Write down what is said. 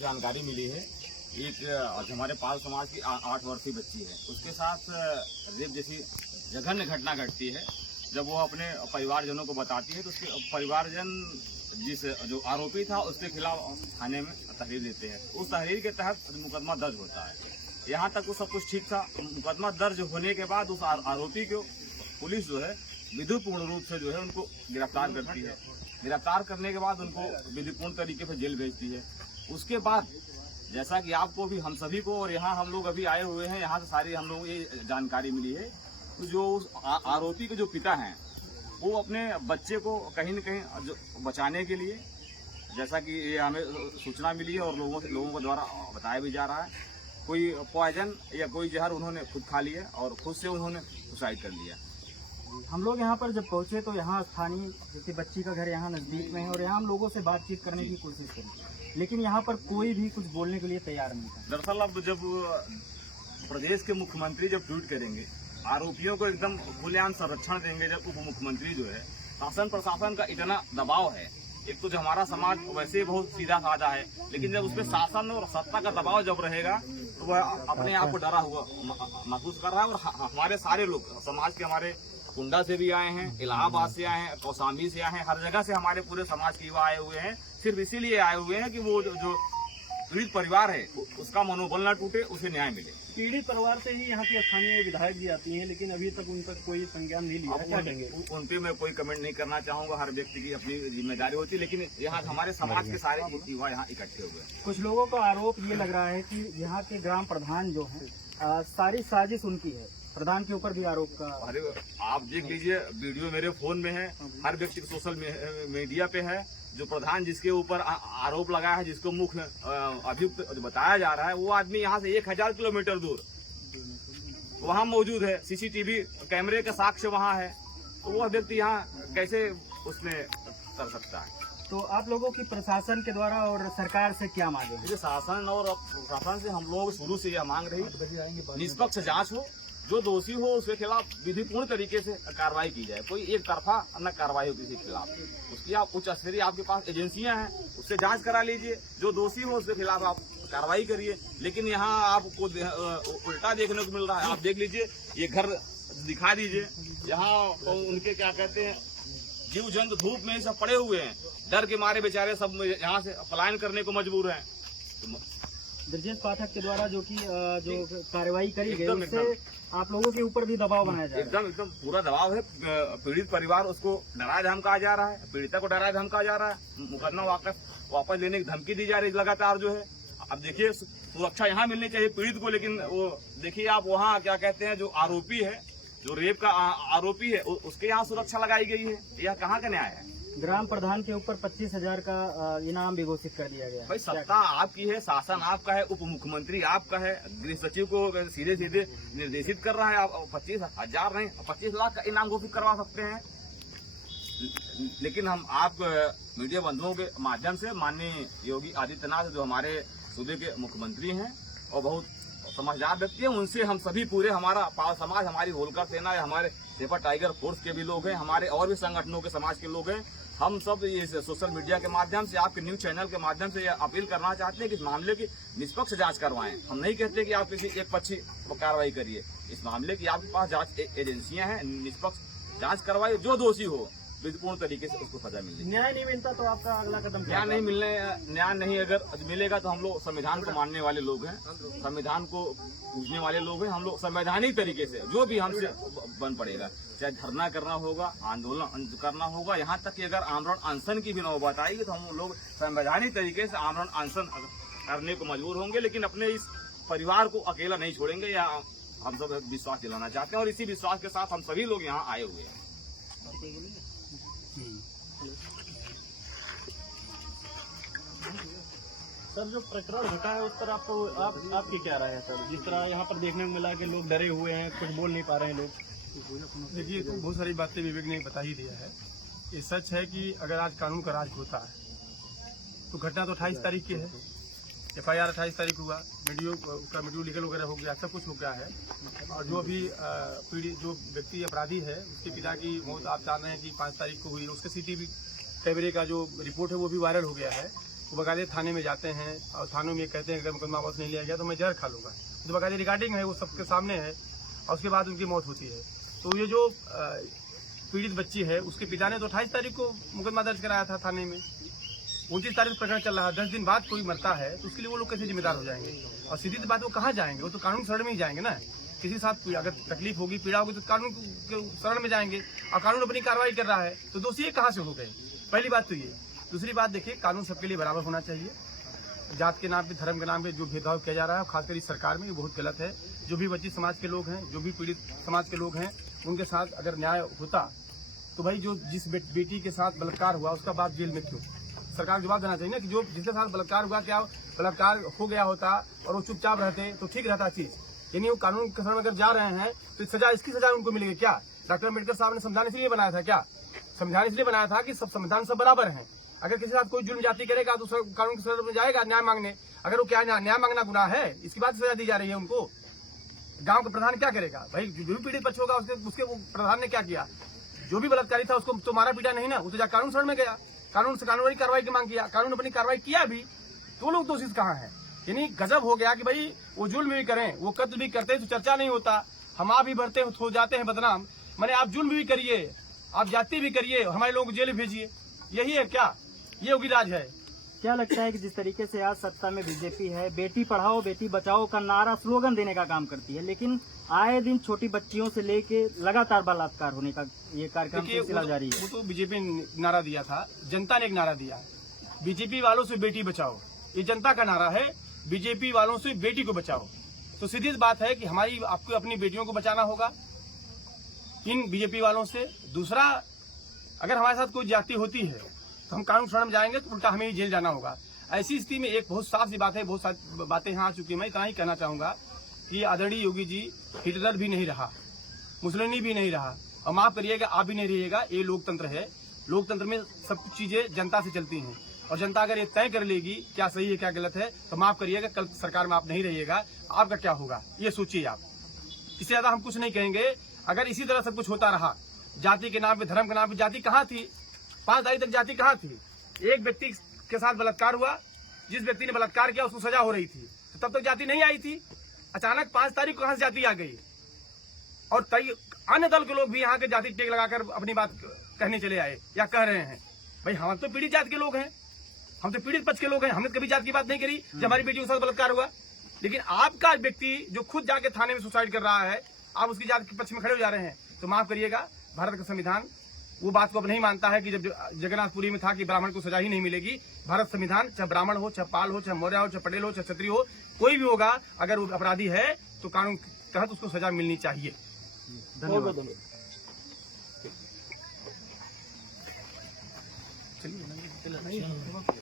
जानकारी मिली है एक हमारे पाल समाज की 8 वर्षीय बच्ची है, उसके साथ रेप जैसी जघन्य घटना घटती है। जब वो अपने परिवारजनों को बताती है तो उसके परिवारजन जिस जो आरोपी था उसके खिलाफ थाने में तहरीर देते हैं। उस तहरीर के तहत मुकदमा दर्ज होता है। यहाँ तक वो सब कुछ ठीक था। मुकदमा दर्ज होने के बाद उस आरोपी को पुलिस जो है विधिपूर्ण रूप से जो है उनको गिरफ्तार करती है। गिरफ्तार करने के बाद उनको विधिपूर्ण तरीके से जेल भेजती है। उसके बाद जैसा कि आपको भी, हम सभी को, और यहाँ हम लोग अभी आए हुए हैं, यहाँ से सारी हम लोग ये जानकारी मिली है तो जो उस आरोपी के जो पिता हैं वो अपने बच्चे को कहीं न कहीं जो बचाने के लिए, जैसा कि ये हमें सूचना मिली है और लोगों के द्वारा बताया भी जा रहा है, कोई पॉइजन या कोई जहर उन्होंने खुद खा लिया और खुद से उन्होंने सुसाइड कर लिया। हम लोग यहाँ पर जब पहुँचे तो यहाँ स्थानीय जैसे बच्ची का घर यहाँ नज़दीक में है और यहाँ हम लोगों से बातचीत करने की कोशिश करी, लेकिन यहाँ पर कोई भी कुछ बोलने के लिए तैयार नहीं था। दरअसल अब जब प्रदेश के मुख्यमंत्री जब ट्वीट करेंगे, आरोपियों को एकदम खुलेआम संरक्षण देंगे, जब उप मुख्यमंत्री जो है, शासन प्रशासन का इतना दबाव है। एक तो जो हमारा समाज वैसे ही बहुत सीधा साधा है, लेकिन जब उसपे शासन और सत्ता का दबाव जब रहेगा तो वह अपने आप को डरा हुआ महसूस कर रहा है। और हमारे सारे लोग समाज के, हमारे कुंडा से भी आए हैं, इलाहाबाद से आए हैं, कौशाम्बी से आए हैं, हर जगह से हमारे पूरे समाज के युवा आए हुए हैं। सिर्फ इसीलिए आए हुए हैं कि वो जो पीड़ित परिवार है उसका मनोबल न टूटे, उसे न्याय मिले। पीड़ित परिवार से ही यहाँ की स्थानीय विधायक जी आती हैं, लेकिन अभी तक उन पर कोई संज्ञान नहीं लिया। क्या कहेंगे? उन पे मैं कोई कमेंट नहीं करना चाहूंगा। हर व्यक्ति की अपनी जिम्मेदारी होती है, लेकिन यहाँ हमारे समाज के सारे युवा यहाँ इकट्ठे हुए हैं। कुछ लोगों का आरोप ये लग रहा है कि यहाँ के ग्राम प्रधान जो है सारी साजिश उनकी है। प्रधान के ऊपर भी आरोप का। अरे आप देख लीजिए, वीडियो मेरे फोन में है, हर व्यक्ति सोशल मीडिया पे है। जो प्रधान जिसके ऊपर आरोप लगा है, जिसको मुख्य अभियुक्त बताया जा रहा है, वो आदमी यहाँ से 1000 किलोमीटर दूर वहाँ मौजूद है। सीसीटीवी कैमरे का साक्ष्य वहाँ है, तो वह व्यक्ति यहाँ कैसे उसमें कर सकता है? तो आप लोगों की प्रशासन के द्वारा और सरकार से क्या मांगे? मुझे शासन और प्रशासन से हम लोग शुरू से यह मांग रही, निष्पक्ष जांच हो, जो दोषी हो उसके खिलाफ विधिपूर्ण तरीके से कार्रवाई की जाए। कोई एक तरफा न कार्रवाई हो किसी के खिलाफ। उसकी आप उच्च स्तरीय आपके पास एजेंसियां हैं, उससे जांच करा लीजिए। जो दोषी हो उसके खिलाफ आप कार्रवाई करिए। लेकिन यहाँ आपको उल्टा देखने को मिल रहा है। आप देख लीजिए, ये घर दिखा दीजिए, यहाँ उनके क्या कहते हैं, जीव जंतु धूप में सब पड़े हुए हैं। डर के मारे बेचारे सब यहाँ से पलायन करने को मजबूर हैं। ब्रजेश पाठक के द्वारा जो कार्रवाई करी गई, उससे आप लोगों के ऊपर भी दबाव बनाया जा रहा है। एकदम पूरा दबाव है। पीड़ित परिवार उसको डरा धमकाया जा रहा है, पीड़िता को डरा धमकाया जा रहा है। मुकदमा वापस लेने की धमकी दी जा रही है लगातार जो है। अब देखिए, सुरक्षा यहाँ मिलनी चाहिए पीड़ित को, लेकिन वो देखिए आप वहाँ क्या कहते हैं, जो आरोपी है, जो रेप का आरोपी है, उसके यहाँ सुरक्षा लगाई गई है। यह कहाँ का न्याय है? ग्राम प्रधान के ऊपर 25,000 का इनाम भी घोषित कर दिया गया। भाई सत्ता आपकी है, शासन आपका है, उप मुख्यमंत्री आपका है, गृह सचिव को सीधे सीधे निर्देशित कर रहा है। आप 25,000 नहीं, 25 लाख का इनाम घोषित करवा सकते हैं। लेकिन हम आप मीडिया बंधुओं के माध्यम से माननीय योगी आदित्यनाथ, जो हमारे सूबे के मुख्यमंत्री हैं और बहुत समझदार व्यक्ति है, उनसे हम सभी पूरे हमारा पाल समाज, हमारी होलकर सेना या हमारे सेफर टाइगर फोर्स के भी लोग हैं, हमारे और भी संगठनों के समाज के लोग हैं, हम सब ये सोशल मीडिया के माध्यम से, आपके न्यूज चैनल के माध्यम से अपील करना चाहते हैं कि इस मामले की निष्पक्ष जांच करवाएं। हम नहीं कहते कि आप किसी एक पक्षी कार्रवाई करिए। इस मामले की आपके पास जांच एजेंसियां हैं, निष्पक्ष जांच करवाइए। जो दोषी हो विधिपूर्ण तरीके से उसको सजा मिले। न्याय नहीं मिलता तो आपका अगला कदम क्या? न्याय नहीं अगर मिलेगा तो हम लोग संविधान को मानने वाले लोग हैं, संविधान को पूजने वाले लोग हैं। हम लोग संवैधानिक तरीके से जो भी हमसे बन पड़ेगा, चाहे धरना करना होगा, आंदोलन करना होगा, यहाँ तक कि अगर आमरण अनशन की भी नौबत आएगी तो हम लोग संवैधानिक तरीके से आमरण अनशन करने को मजबूर होंगे। लेकिन अपने इस परिवार को अकेला नहीं छोड़ेंगे। या हम सब विश्वास दिलाना चाहते हैं और इसी विश्वास के साथ हम सभी लोग यहाँ आए हुए हैं। सर, जो प्रकरण घटा है उस पर आपकी क्या राय है सर? जिस तरह यहाँ पर देखने को मिला कि लोग डरे हुए हैं, कुछ बोल नहीं पा रहे हैं लोग। देखिए, तो बहुत सारी बातें विवेक ने बता ही दिया है। ये सच है कि अगर आज कानून का राज होता है तो घटना तो 28 तारीख की है, FIR 28 तारीख हुआ, उसका वीडियो लीगल वगैरह हो गया, सब कुछ हो गया है। और जो अभी पीड़ित जो व्यक्ति अपराधी है, उसके पिता की मौत आप जान रहे हैं कि 5 तारीख को हुई। उसके CCTV कैमरे का जो रिपोर्ट है वो भी वायरल हो गया है। वो बकायदे थाने में जाते हैं और थानों में कहते हैं अगर मुकदमा वापस नहीं लिया गया तो मैं जहर खा लूंगा। जो बकायदे रिकॉर्डिंग है वो सबके सामने है और उसके बाद उनकी मौत होती है। तो ये जो पीड़ित बच्ची है उसके पिता ने तो 28 तारीख को मुकदमा दर्ज कराया था थाने में। 29 तारीख प्रकरण चल रहा है। 10 दिन बाद कोई मरता है तो उसके लिए वो लोग कैसे जिम्मेदार हो जाएंगे? और सीधी बात, वो कहाँ जाएंगे? वो तो कानून शरण में ही जाएंगे ना। किसी के साथ अगर तकलीफ होगी, पीड़ा होगी तो कानून के शरण में जाएंगे और कानून अपनी कार्रवाई कर रहा है तो दोषी ये कहाँ से हो गए? पहली बात तो ये। दूसरी बात देखिए, कानून सबके लिए बराबर होना चाहिए। जात के नाम पे, धर्म के नाम पे जो भेदभाव किया जा रहा है खासकर इस सरकार में, ये बहुत गलत है। जो भी वंचित समाज के लोग हैं, जो भी पीड़ित समाज के लोग हैं, उनके साथ अगर न्याय होता तो भाई जो जिस बेटी के साथ बलात्कार हुआ उसका बाप जेल में क्यों? सरकार को जवाब देना चाहिए ना कि जो जिसके साथ बलात्कार हुआ, क्या बलात्कार हो गया होता और वो चुपचाप रहते तो ठीक रहता चीज। यानी वो कानून के शरण में अगर जा रहे हैं तो सजा, इसकी सजा उनको मिलेगी क्या? डॉक्टर अम्बेडकर साहब ने संविधान इसलिए बनाया था क्या? संविधान इसलिए बनाया था कि सब संविधान सब बराबर हैं। अगर किसी के साथ कोई जुल्म जाति करेगा तो कानून के शरण में जाएगा न्याय मांगने। अगर वो क्या न्याय मांगना गुनाह है, इसकी बात सजा दी जा रही है उनको। गांव का प्रधान क्या करेगा भाई? जो भी पीड़ित बच्चा होगा उसके प्रधान ने क्या किया? जो भी बलात्कारी था उसको तो मारा पीटा नहीं ना, वो तो जा कानून शरण में गया, कानून से कानूनी कार्रवाई की मांग किया, कानून अपनी कार्रवाई किया भी, तो लोग दोषी कहाँ हैं? यानी गजब हो गया कि भाई वो जुल्म भी करें, वो कत्ल भी करते तो चर्चा नहीं होता, हम आप भी बढ़ते हो जाते हैं बदनाम। मैंने आप जुल्म भी करिए, आप जाति भी करिए, हमारे लोगों को जेल भेजिए, यही है क्या? ये होगी राज है? क्या लगता है कि जिस तरीके से आज सत्ता में बीजेपी है, बेटी पढ़ाओ बेटी बचाओ का नारा स्लोगन देने का काम करती है, लेकिन आए दिन छोटी बच्चियों से लेके लगातार बलात्कार होने का ये कार्यक्रम सिलसिला जारी है। वो तो बीजेपी ने नारा दिया था, जनता ने एक नारा दिया, बीजेपी वालों से बेटी बचाओ। ये जनता का नारा है, बीजेपी वालों से बेटी को बचाओ। तो सीधी बात है कि आपको अपनी बेटियों को बचाना होगा इन बीजेपी वालों से। दूसरा, अगर हमारे साथ कोई जाति होती है तो हम कानून शरण में जाएंगे तो उल्टा हमें जेल जाना होगा। ऐसी स्थिति में एक बहुत साफ सी बात है, बहुत सारी बातें यहाँ आ चुकी है। मैं इतना ही कहना चाहूंगा कि आदरणीय योगी जी हिटलर भी नहीं रहा, मुसोलिनी भी नहीं रहा, और माफ करिएगा आप भी नहीं रहिएगा। ये लोकतंत्र है, लोकतंत्र में सब कुछ चीजें जनता से चलती हैं और जनता अगर ये तय कर लेगी क्या सही है क्या गलत है तो माफ करिएगा कल सरकार में आप नहीं रहिएगा, आपका क्या होगा ये सोचिए आप। इससे ज्यादा हम कुछ नहीं कहेंगे। अगर इसी तरह सब कुछ होता रहा, जाति के नाम पे, धर्म के नाम पे, जाति कहाँ थी? 5 तारीख तक जाति कहाँ थी? एक व्यक्ति के साथ बलात्कार हुआ, जिस व्यक्ति ने बलात्कार किया उसको सजा हो रही थी, तो तब तक जाति नहीं आई थी। अचानक 5 तारीख को कहां से जाति आ गई? और कई अन्य दल के लोग भी यहाँ के जाति टेक लगाकर अपनी बात कहने चले आए या कह रहे हैं। भाई हम तो पीड़ित जाति के लोग हैं, हम तो पीड़ित पक्ष के लोग हैं, हमने कभी जात की बात नहीं करी जब हमारी बेटी के साथ बलात्कार हुआ। लेकिन आपका व्यक्ति जो खुद जाके थाने में सुसाइड कर रहा है, आप उसकी जात के पक्ष में खड़े हो जा रहे हैं। तो माफ करिएगा, भारत का संविधान वो बात को अब नहीं मानता है कि जब जगन्नाथपुरी में था कि ब्राह्मण को सजा ही नहीं मिलेगी। भारत संविधान चाहे ब्राह्मण हो, चाहे पाल हो, चाहे मौर्य हो, चाहे पटेल हो, चाहे क्षत्रिय हो, कोई भी होगा, अगर वो अपराधी है तो कानून के तहत उसको सजा मिलनी चाहिए। धन्यवाद। चलिए।